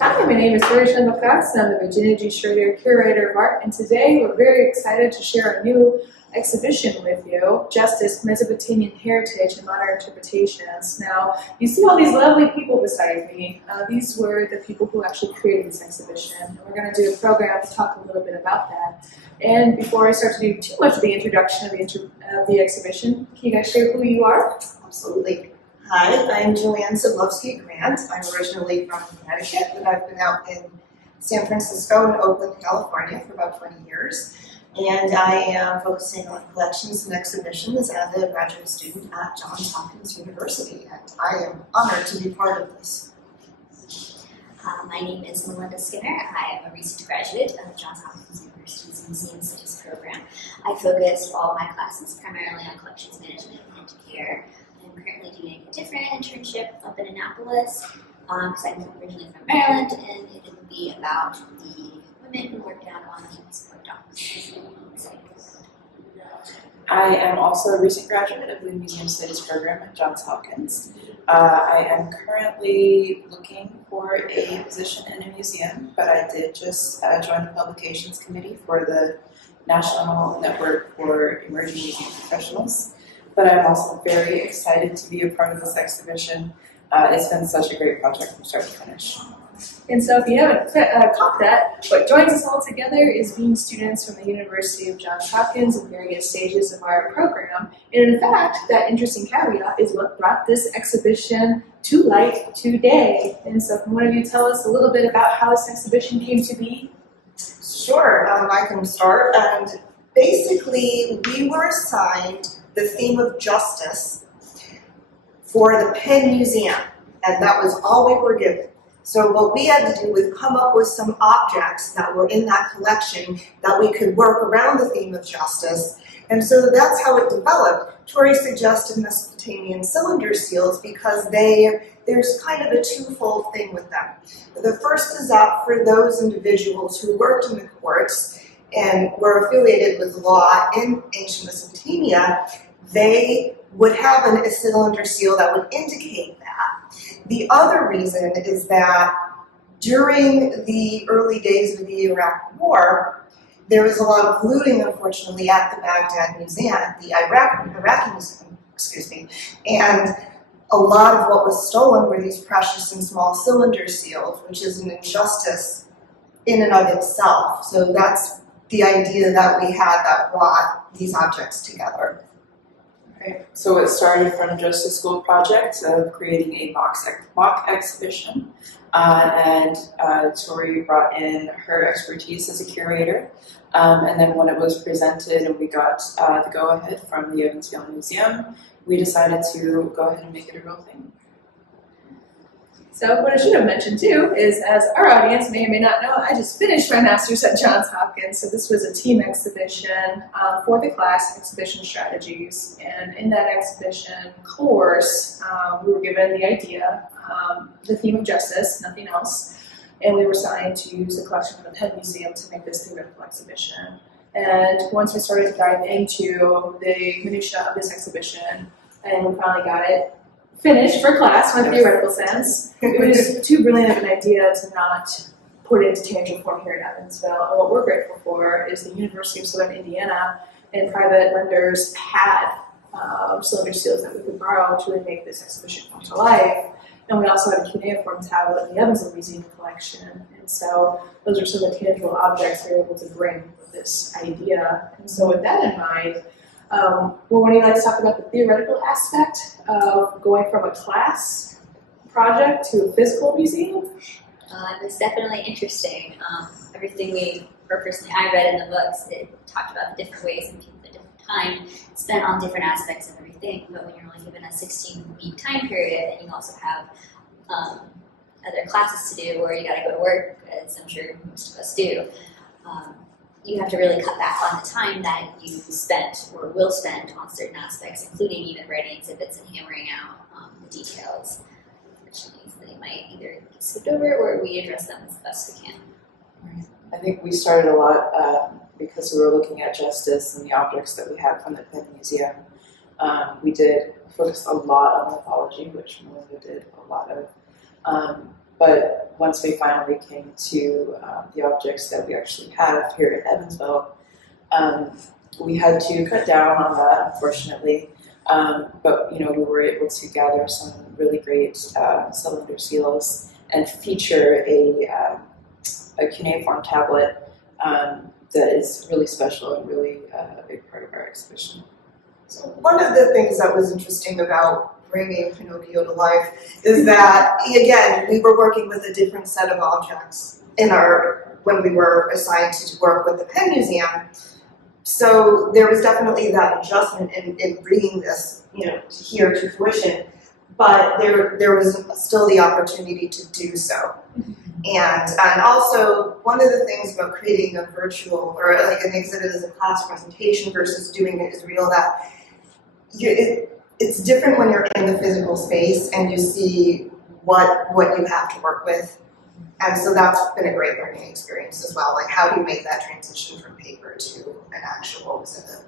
Hi, my name is Thieves of Baghdad, and I'm the Virginia G. Schroeder Curator of Art, and today we're very excited to share a new exhibition with you, Justice, Mesopotamian Heritage and Modern Interpretations. Now, you see all these lovely people beside me. These were the people who actually created this exhibition, and we're going to do a program to talk a little bit about that. And before I start to do too much of the introduction of the exhibition, can you guys share who you are? Absolutely. Hi, I'm Joanne Zablowski Grant. I'm originally from Connecticut, but I've been out in San Francisco and Oakland, California for about 20 years. And I am focusing on collections and exhibitions as a graduate student at Johns Hopkins University. And I am honored to be part of this. My name is Melinda Skinner. I am a recent graduate of Johns Hopkins University's Museum Studies program. I focused all of my classes primarily on collections management and care. I'm currently doing a different internship up in Annapolis because I'm originally from Maryland, and it will be about the women who worked down on the Hopkins docks. I am also a recent graduate of the Museum Studies program at Johns Hopkins. I am currently looking for a position in a museum, but I did just join the publications committee for the National Network for Emerging Museum Professionals. But I'm also very excited to be a part of this exhibition. It's been such a great project from start to finish. And so if you haven't caught that, what joins us all together is being students from the University of Johns Hopkins in various stages of our program. And in fact, that interesting caveat is what brought this exhibition to light today. And so can one of you tell us a little bit about how this exhibition came to be? Sure, I can start. And basically, we were assigned the theme of justice for the Penn Museum, and that was all we were given. So what we had to do was come up with some objects that were in that collection that we could work around the theme of justice, and so that's how it developed. Tori suggested Mesopotamian cylinder seals because there's kind of a twofold thing with them. The first is that for those individuals who worked in the courts and were affiliated with law in ancient Mesopotamia, they would have a cylinder seal that would indicate that. The other reason is that during the early days of the Iraq War, there was a lot of looting, unfortunately, at the Baghdad Museum, the Iraqi Museum, excuse me, and a lot of what was stolen were these precious and small cylinder seals, which is an injustice in and of itself. So that's the idea that we had that brought these objects together. So it started from just a school project of creating a mock exhibition, and Tori brought in her expertise as a curator, and then when it was presented and we got the go-ahead from the Evansville Museum, we decided to go ahead and make it a real thing. So what I should have mentioned too is, as our audience may or may not know, I just finished my master's at Johns Hopkins, so this was a team exhibition for the class Exhibition Strategies. And in that exhibition course, we were given the idea, the theme of justice, nothing else, and we were assigned to use a collection from the Penn Museum to make this theoretical exhibition. And once we started to dive into the minutiae of this exhibition, and we finally got it finished for class in a theoretical sense, it was too brilliant of an idea to not put it into tangible form here at Evansville. And what we're grateful for is the University of Southern Indiana and private lenders had cylinder seals that we could borrow to make this exhibition come to life. And we also had a cuneiform tablet in the Evansville Museum collection. And so those are some of the tangible objects we were able to bring with this idea. And so with that in mind, well, one of you like to talk about the theoretical aspect of going from a class project to a physical museum? It was definitely interesting. Everything personally I read in the books, it talked about the different ways and the different time spent on different aspects of everything. But when you're only given a 16-week time period, and you also have other classes to do, or you got to go to work, as I'm sure most of us do, you have to really cut back on the time that you spent or will spend on certain aspects, including even writing exhibits and hammering out the details, which means they might either get skipped over or we address them as best we can. I think we started a lot because we were looking at justice and the objects that we had from the Penn Museum. We did focus a lot on mythology, which Melinda did a lot of. But once we finally came to the objects that we actually have here in Evansville, we had to cut down on that, unfortunately. But we were able to gather some really great cylinder seals and feature a cuneiform tablet that is really special and really a big part of our exhibition. So one of the things that was interesting about bringing Pinocchio to life is that, again, we were working with a different set of objects when we were assigned to work with the Penn Museum. So there was definitely that adjustment in bringing this, here to fruition, but there was still the opportunity to do so. And also, one of the things about creating a virtual or like an exhibit as a class presentation versus doing it as real, that it's different when you're in the physical space and you see what you have to work with. And so that's been a great learning experience as well. Like, how do you make that transition from paper to an actual exhibit?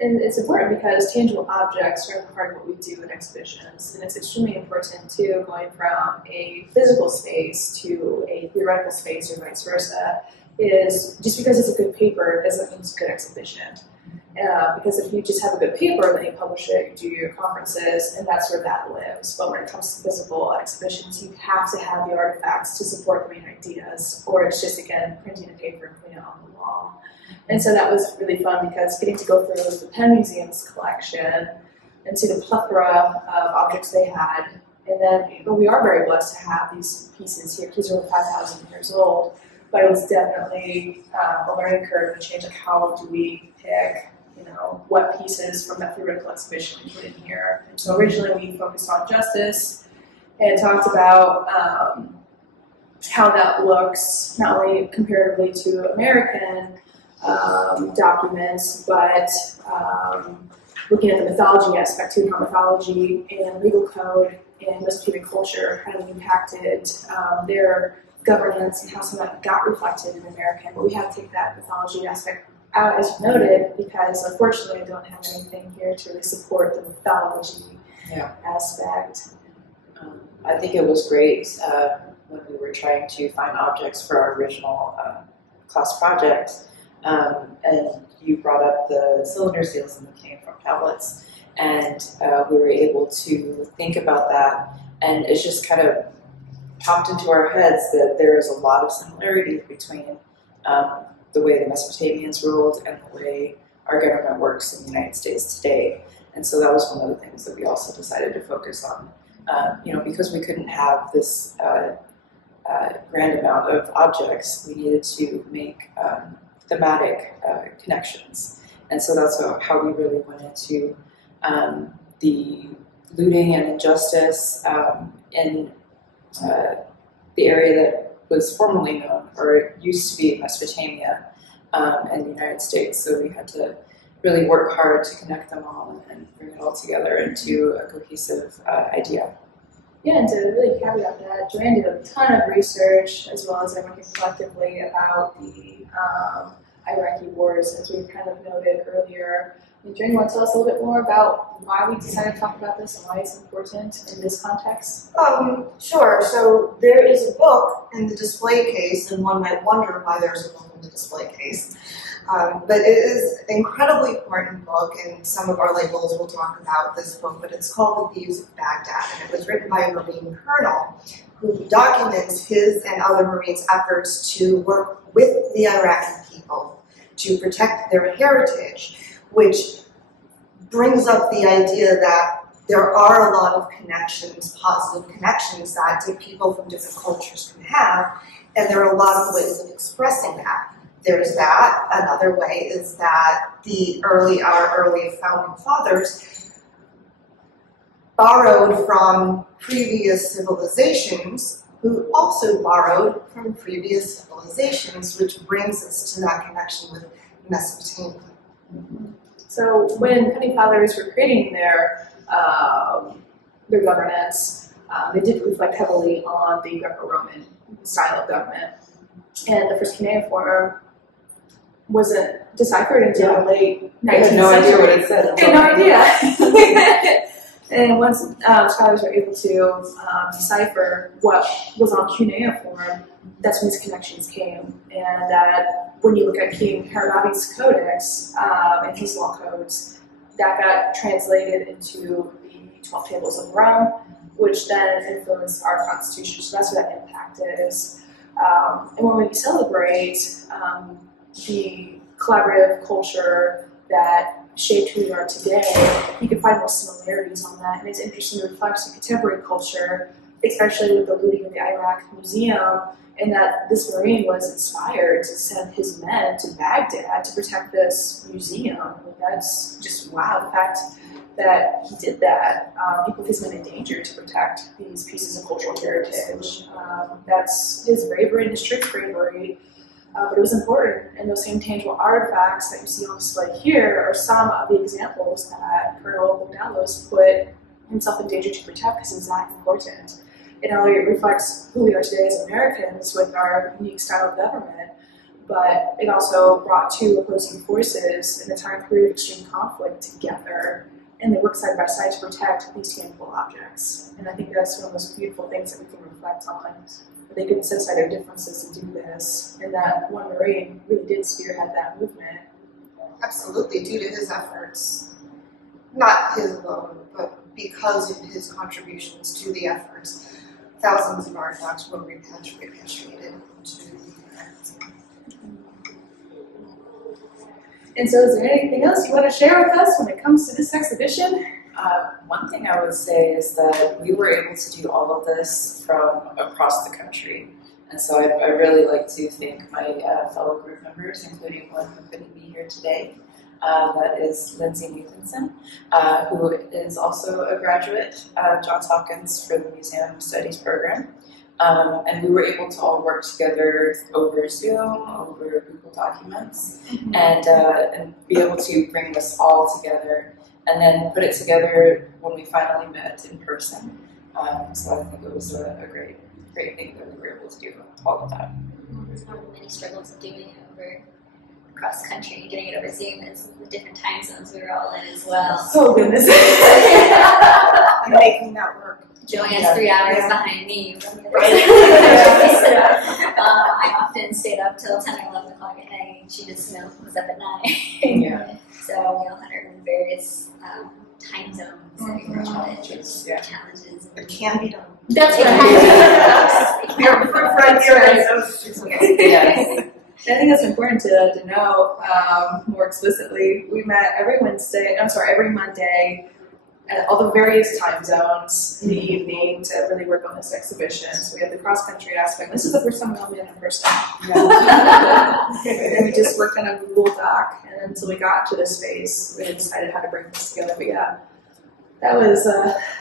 And it's important because tangible objects are part of what we do in exhibitions, and it's extremely important too, going from a physical space to a theoretical space or vice versa, is just because it's a good paper doesn't mean it's a good exhibition. Because if you just have a good paper, then you publish it, you do your conferences, and that's where that lives. But when it comes to physical exhibitions, you have to have the artifacts to support the main ideas, or it's just, again, printing the paper and putting it on the wall. And so that was really fun because getting to go through the Penn Museum's collection and see the plethora of objects they had. And then we are very blessed to have these pieces here. These are over 5,000 years old, but it was definitely a learning curve to change, like, how do we pick what pieces from that theoretical exhibition we put in here. And so originally we focused on justice and talked about how that looks not only comparatively to American documents, but looking at the mythology aspect too, how mythology and legal code and Mesopotamian culture had impacted their governance and how some of that got reflected in American. But we had to take that mythology aspect out, as you noted, because unfortunately I don't have anything here to really support the mythology aspect. I think it was great when we were trying to find objects for our original class project, and you brought up the cylinder seals and the cuneiform tablets, and we were able to think about that, and it just kind of popped into our heads that there is a lot of similarities between the way the Mesopotamians ruled and the way our government works in the United States today. And so that was one of the things that we also decided to focus on. Because we couldn't have this grand amount of objects, we needed to make thematic connections. And so that's how we really went into the looting and injustice in the area that was formerly known, or it used to be Mesopotamia in the United States. So we had to really work hard to connect them all and bring it all together into a cohesive idea. Yeah, and to really caveat that, Joanne did a ton of research, as well as working collectively about the Iraqi wars, as we kind of noted earlier. Joanne, you want to tell us a little bit more about why we decided to talk about this and why it's important in this context? Sure. So there is a book in the display case, and one might wonder why there's a book in the display case. But it is an incredibly important book, and some of our labels will talk about this book, but it's called The Thieves of Baghdad, and it was written by a Marine colonel who documents his and other Marines' efforts to work with the Iraqi people to protect their heritage, which brings up the idea that there are a lot of connections, positive connections that people from different cultures can have, and there are a lot of ways of expressing that. There's that. Another way is that our early founding fathers borrowed from previous civilizations, who also borrowed from previous civilizations, which brings us to that connection with Mesopotamia. So when founding fathers were creating their governance, they did reflect heavily on the Greco-Roman style of government. And the first cuneiform wasn't deciphered until the late 19th century. I had no idea what it said. I had no idea. And once scholars were able to decipher what was on cuneiform, that's when these connections came. And that when you look at King Hammurabi's codex and his law codes, that got translated into the 12 Tables of Rome, which then influenced our Constitution. So that's what that impact is. And when we celebrate the collaborative culture that shaped who we are today, you can find more similarities on that. And it's interesting to reflect the contemporary culture, especially with the looting of the Iraq Museum, and that this Marine was inspired to send his men to Baghdad to protect this museum. I mean, that's just wow, the fact that he did that. He put his men in danger to protect these pieces of cultural heritage. That's his bravery and his strict bravery. But it was important, and those same tangible artifacts that you see on display here are some of the examples that Colonel Bogdalos put himself in danger to protect because it's that important. It not only reflects who we are today as Americans with our unique style of government, but it also brought two opposing forces in a time period of extreme conflict together, and they work side by side to protect these tangible objects. And I think that's one of the most beautiful things that we can reflect on. They could set aside their differences and do this, and that one Marine really did spearhead that movement. Absolutely, due to his efforts. Not his alone, but because of his contributions to the efforts, thousands of artifacts were repatriated to the museum. And so is there anything else you want to share with us when it comes to this exhibition? One thing I would say is that we were able to do all of this from across the country. And so I really like to thank my fellow group members, including one who couldn't be here today. That is Lindsay Nathanson, who is also a graduate of Johns Hopkins for the Museum Studies program. And we were able to all work together over Zoom, over Google Documents, and be able to bring this all together and then put it together when we finally met in person. So I think it was a great thing that we were able to do all of that. It's one of the many struggles of doing it over across country and getting it over Zoom is the different time zones we were all in as well. Oh goodness. I'm making that work. Joanne's 3 hours behind me. I often stayed up till 10 or 11 o'clock at night. She just was up at 9. Yeah. So we all had our various time zones and challenges. It can be done. That's right. We are proof right here. Yes. I think that's important to know more explicitly. We met every Monday at all the various time zones in the evening to really work on this exhibition. So we had the cross-country aspect. This is the first time we all met in person. And we just worked on a Google Doc, and until we got to this space, we decided how to bring this together. But yeah, that was,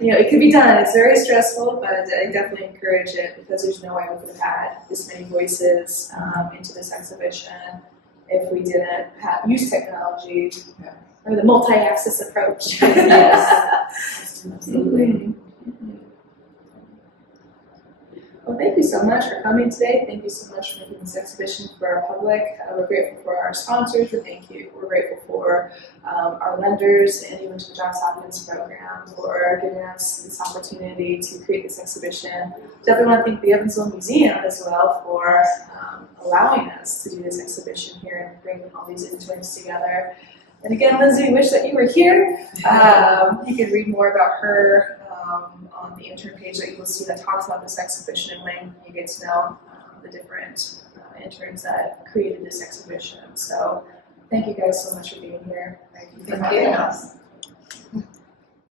it could be done. It's very stressful, but I definitely encourage it because there's no way we could have had this many voices into this exhibition if we didn't use technology. Or the multi-axis approach. Yes. Absolutely. Well, thank you so much for coming today. Thank you so much for making this exhibition for our public. We're grateful for our sponsors. We're grateful for our lenders and even to the Johns Hopkins program for giving us this opportunity to create this exhibition. Definitely want to thank the Evansville Museum as well for allowing us to do this exhibition here and bringing all these interns together. And again, Lindsay, wish that you were here. You can read more about her on the intern page that you will see that talks about this exhibition, and when you get to know the different interns that created this exhibition. So thank you guys so much for being here. Thank you for having us.